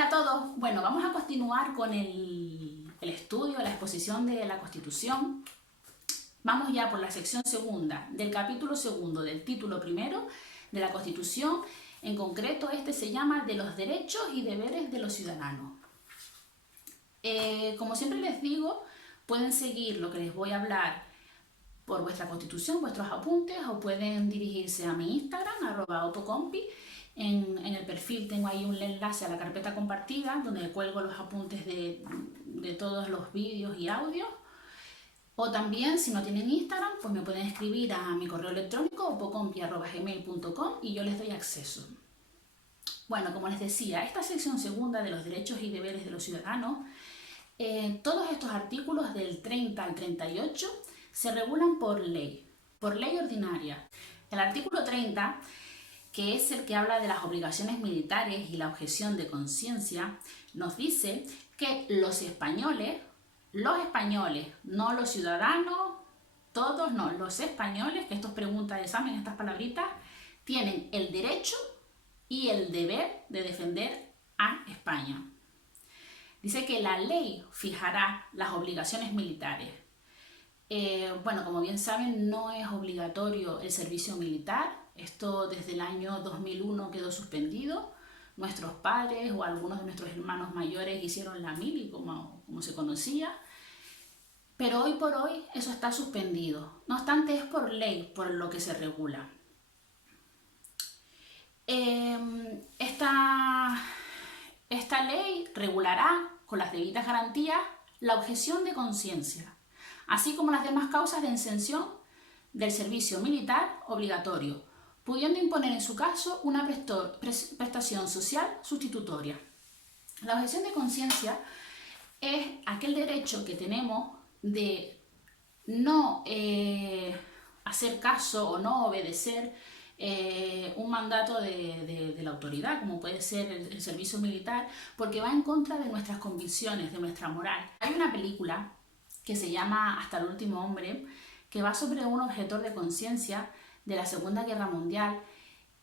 Hola a todos. Bueno, vamos a continuar con el estudio, la exposición de la Constitución. Vamos ya por la sección segunda del capítulo segundo del título primero de la Constitución. En concreto, este se llama de los derechos y deberes de los ciudadanos. Como siempre les digo, pueden seguir lo que les voy a hablar por vuestra Constitución, vuestros apuntes, o pueden dirigirse a mi Instagram, @otocompi. En el perfil tengo ahí un enlace a la carpeta compartida donde cuelgo los apuntes de todos los vídeos y audios. O también, si no tienen Instagram, pues me pueden escribir a mi correo electrónico opocompi@gmail.com y yo les doy acceso. Bueno, como les decía, esta sección segunda de los derechos y deberes de los ciudadanos, todos estos artículos del 30 al 38 se regulan por ley ordinaria. El artículo 30, que es el que habla de las obligaciones militares y la objeción de conciencia, nos dice que los españoles, no los ciudadanos, todos no, los españoles, que esto es pregunta de examen, estas palabritas, tienen el derecho y el deber de defender a España. Dice que la ley fijará las obligaciones militares. Bueno, como bien saben, no es obligatorio el servicio militar. Esto desde el año 2001 quedó suspendido. Nuestros padres o algunos de nuestros hermanos mayores hicieron la mili, como se conocía. Pero hoy por hoy eso está suspendido. No obstante, es por ley por lo que se regula. Esta ley regulará con las debidas garantías la objeción de conciencia, así como las demás causas de exención del servicio militar obligatorio, pudiendo imponer en su caso una prestación social sustitutoria. La objeción de conciencia es aquel derecho que tenemos de no hacer caso o no obedecer un mandato de la autoridad, como puede ser el servicio militar, porque va en contra de nuestras convicciones, de nuestra moral. Hay una película que se llama Hasta el último hombre, que va sobre un objetor de conciencia de la Segunda Guerra Mundial,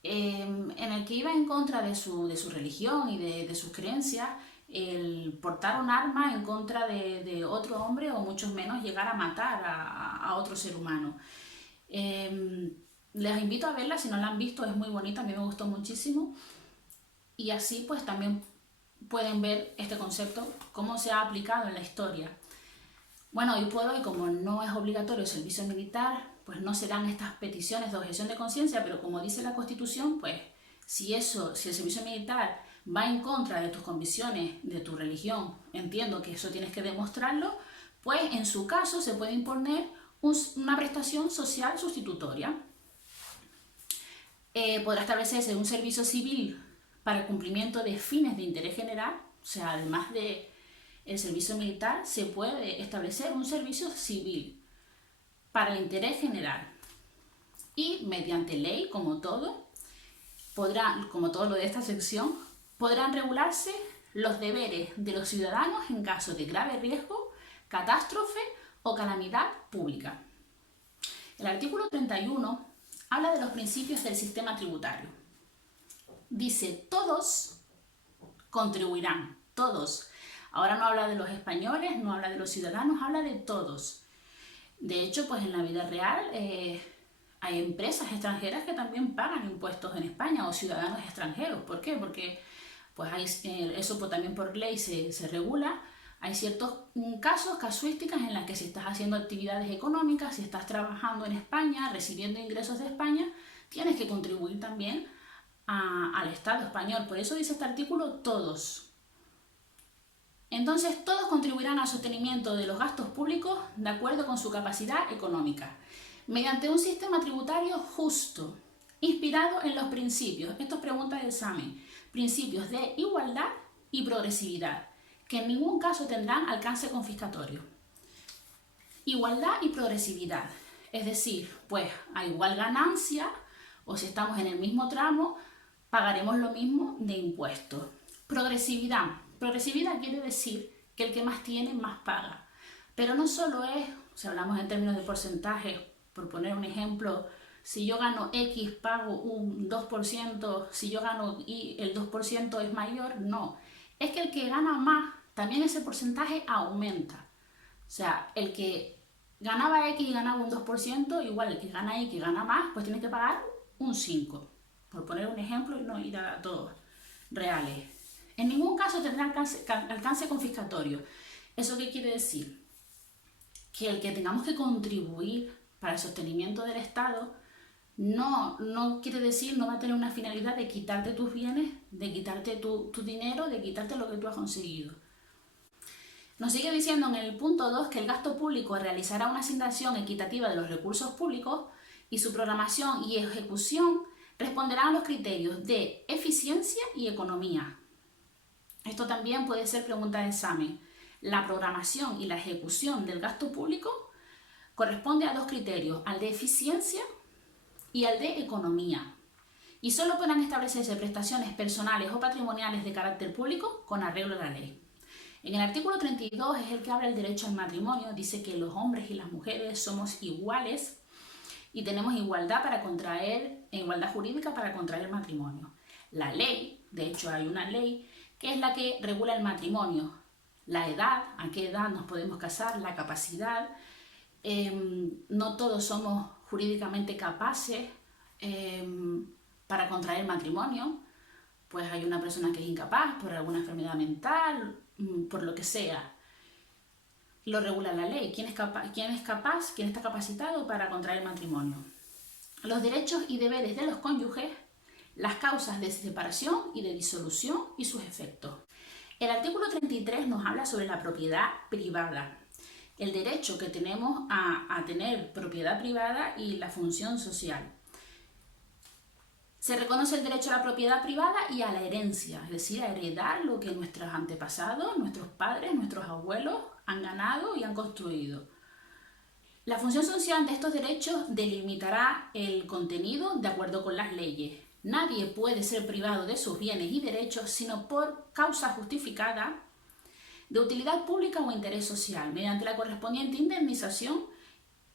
en el que iba en contra de su religión y de sus creencias, el portar un arma en contra de otro hombre, o mucho menos llegar a matar a otro ser humano. Les invito a verla, si no la han visto, es muy bonita, a mí me gustó muchísimo. Y así pues también pueden ver este concepto, cómo se ha aplicado en la historia. Bueno, hoy por hoy, como no es obligatorio el servicio militar, pues no se dan estas peticiones de objeción de conciencia, pero como dice la Constitución, pues si el servicio militar va en contra de tus convicciones, de tu religión, entiendo que eso tienes que demostrarlo, pues en su caso se puede imponer una prestación social sustitutoria. Podrá establecerse un servicio civil para el cumplimiento de fines de interés general, o sea, además de el servicio militar, se puede establecer un servicio civil para el interés general. Y mediante ley, como todo lo de esta sección, podrán regularse los deberes de los ciudadanos en caso de grave riesgo, catástrofe o calamidad pública. El artículo 31 habla de los principios del sistema tributario. Dice, todos contribuirán, todos. Ahora no habla de los españoles, no habla de los ciudadanos, habla de todos. De hecho, pues en la vida real hay empresas extranjeras que también pagan impuestos en España, o ciudadanos extranjeros. ¿Por qué? Porque pues eso pues, también por ley se regula. Hay ciertos casos, casuísticas en las que si estás haciendo actividades económicas, si estás trabajando en España, recibiendo ingresos de España, tienes que contribuir también al Estado español. Por eso dice este artículo, todos. Entonces, todos contribuirán al sostenimiento de los gastos públicos de acuerdo con su capacidad económica, mediante un sistema tributario justo, inspirado en los principios, esto es pregunta de examen, principios de igualdad y progresividad, que en ningún caso tendrán alcance confiscatorio. Igualdad y progresividad, es decir, pues a igual ganancia, o si estamos en el mismo tramo, pagaremos lo mismo de impuestos. Progresividad quiere decir que el que más tiene, más paga. Pero no solo es, si hablamos en términos de porcentaje, por poner un ejemplo, si yo gano X, pago un 2%, si yo gano Y, el 2% es mayor, no. es que el que gana más, también ese porcentaje aumenta. O sea, el que ganaba X y ganaba un 2%, igual el que gana X y gana más, pues tiene que pagar un 5%. Por poner un ejemplo y no ir a todos reales. En ningún caso tendrá alcance confiscatorio. ¿Eso qué quiere decir? Que el que tengamos que contribuir para el sostenimiento del Estado no quiere decir, no va a tener una finalidad de quitarte tus bienes, de quitarte tu dinero, de quitarte lo que tú has conseguido. Nos sigue diciendo en el punto 2 que el gasto público realizará una asignación equitativa de los recursos públicos y su programación y ejecución responderán a los criterios de eficiencia y economía. Esto también puede ser pregunta de examen. La programación y la ejecución del gasto público corresponde a dos criterios, al de eficiencia y al de economía. Y solo podrán establecerse prestaciones personales o patrimoniales de carácter público con arreglo a la ley. En el artículo 32 es el que habla del derecho al matrimonio, dice que los hombres y las mujeres somos iguales y tenemos igualdad jurídica para contraer matrimonio. La ley, de hecho hay una ley, que es la que regula el matrimonio, la edad, a qué edad nos podemos casar, la capacidad, no todos somos jurídicamente capaces para contraer matrimonio, pues hay una persona que es incapaz por alguna enfermedad mental, por lo que sea. Lo regula la ley. ¿Quién está capacitado para contraer matrimonio? Los derechos y deberes de los cónyuges, las causas de separación y de disolución y sus efectos. El artículo 33 nos habla sobre la propiedad privada, el derecho que tenemos a tener propiedad privada y la función social. Se reconoce el derecho a la propiedad privada y a la herencia, es decir, a heredar lo que nuestros antepasados, nuestros padres, nuestros abuelos han ganado y han construido. La función social de estos derechos delimitará el contenido de acuerdo con las leyes. Nadie puede ser privado de sus bienes y derechos sino por causa justificada de utilidad pública o interés social, mediante la correspondiente indemnización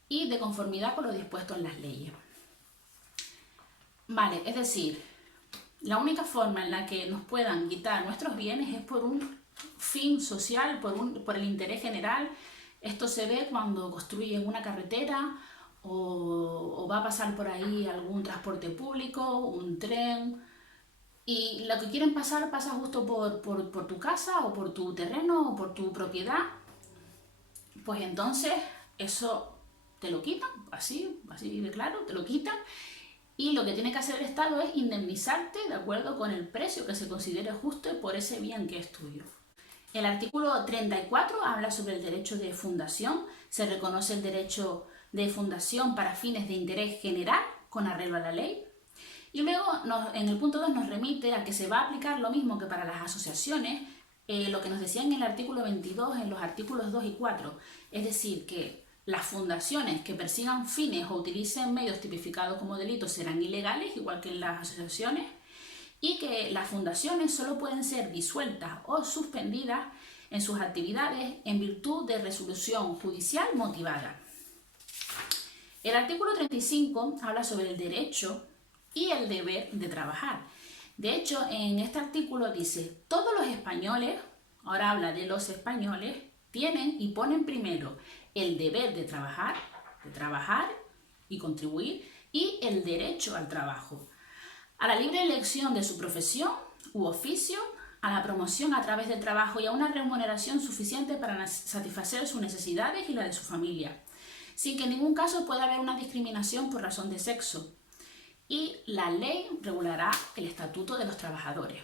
y de conformidad con lo dispuesto en las leyes. Vale, es decir, la única forma en la que nos puedan quitar nuestros bienes es por un fin social, por el interés general. Esto se ve cuando construyen una carretera o va a pasar por ahí algún transporte público, un tren, y lo que quieren pasar pasa justo por tu casa o por tu terreno o por tu propiedad. Pues entonces eso te lo quitan, así de claro, te lo quitan. Y lo que tiene que hacer el Estado es indemnizarte de acuerdo con el precio que se considere justo por ese bien que es tuyo. El artículo 34 habla sobre el derecho de fundación. Se reconoce el derecho de fundación para fines de interés general con arreglo a la ley. Y luego en el punto 2 nos remite a que se va a aplicar lo mismo que para las asociaciones, lo que nos decía en el artículo 22 en los artículos 2 y 4. Es decir, que las fundaciones que persigan fines o utilicen medios tipificados como delitos serán ilegales, igual que en las asociaciones, y que las fundaciones solo pueden ser disueltas o suspendidas en sus actividades en virtud de resolución judicial motivada. El artículo 35 habla sobre el derecho y el deber de trabajar. De hecho, en este artículo dice, todos los españoles, ahora habla de los españoles, tienen y ponen primero el deber de trabajar y contribuir, y el derecho al trabajo, a la libre elección de su profesión u oficio, a la promoción a través del trabajo y a una remuneración suficiente para satisfacer sus necesidades y la de su familia, sin que en ningún caso pueda haber una discriminación por razón de sexo. Y la ley regulará el estatuto de los trabajadores.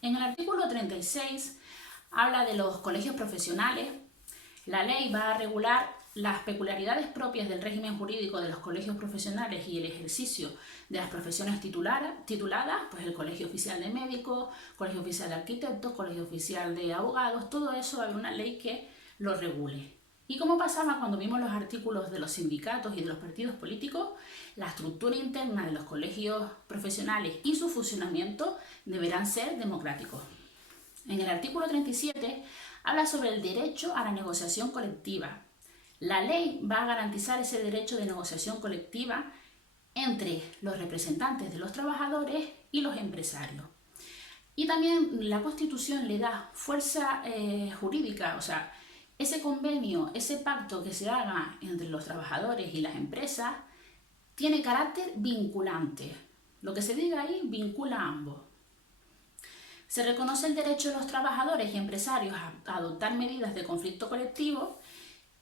En el artículo 36 habla de los colegios profesionales. La ley va a regular las peculiaridades propias del régimen jurídico de los colegios profesionales y el ejercicio de las profesiones tituladas, pues el colegio oficial de médicos, colegio oficial de arquitectos, colegio oficial de abogados, todo eso hay una ley que lo regule. Y como pasaba cuando vimos los artículos de los sindicatos y de los partidos políticos, la estructura interna de los colegios profesionales y su funcionamiento deberán ser democráticos. En el artículo 37 habla sobre el derecho a la negociación colectiva. La ley va a garantizar ese derecho de negociación colectiva entre los representantes de los trabajadores y los empresarios. Y también la Constitución le da fuerza jurídica, o sea, ese convenio, ese pacto que se haga entre los trabajadores y las empresas, tiene carácter vinculante. Lo que se diga ahí vincula a ambos. Se reconoce el derecho de los trabajadores y empresarios a adoptar medidas de conflicto colectivo.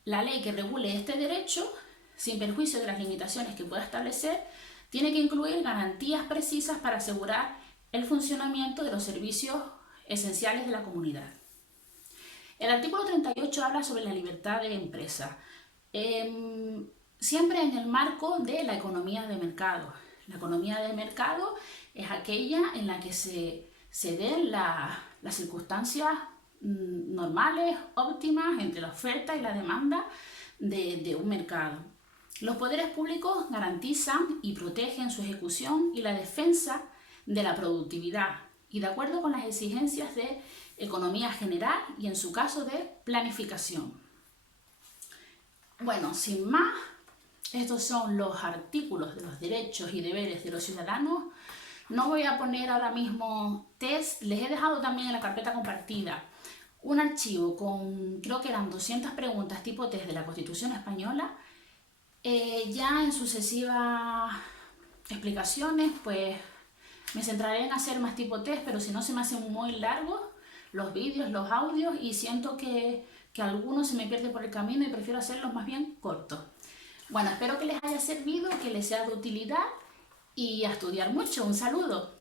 La ley que regule este derecho, sin perjuicio de las limitaciones que pueda establecer, tiene que incluir garantías precisas para asegurar el funcionamiento de los servicios esenciales de la comunidad. El artículo 38 habla sobre la libertad de empresa, siempre en el marco de la economía de mercado. La economía de mercado es aquella en la que se den las circunstancias normales, óptimas, entre la oferta y la demanda de un mercado. Los poderes públicos garantizan y protegen su ejecución y la defensa de la productividad, y de acuerdo con las exigencias de economía general y en su caso de planificación. Bueno, sin más, estos son los artículos de los derechos y deberes de los ciudadanos. No voy a poner ahora mismo test, les he dejado también en la carpeta compartida un archivo con, creo que eran 200 preguntas tipo test de la Constitución Española. Ya en sucesivas explicaciones, pues me centraré en hacer más tipo test, pero si no se me hacen muy largos los vídeos, los audios, y siento que algunos se me pierde por el camino y prefiero hacerlos más bien cortos. Bueno, espero que les haya servido, que les sea de utilidad y a estudiar mucho. Un saludo.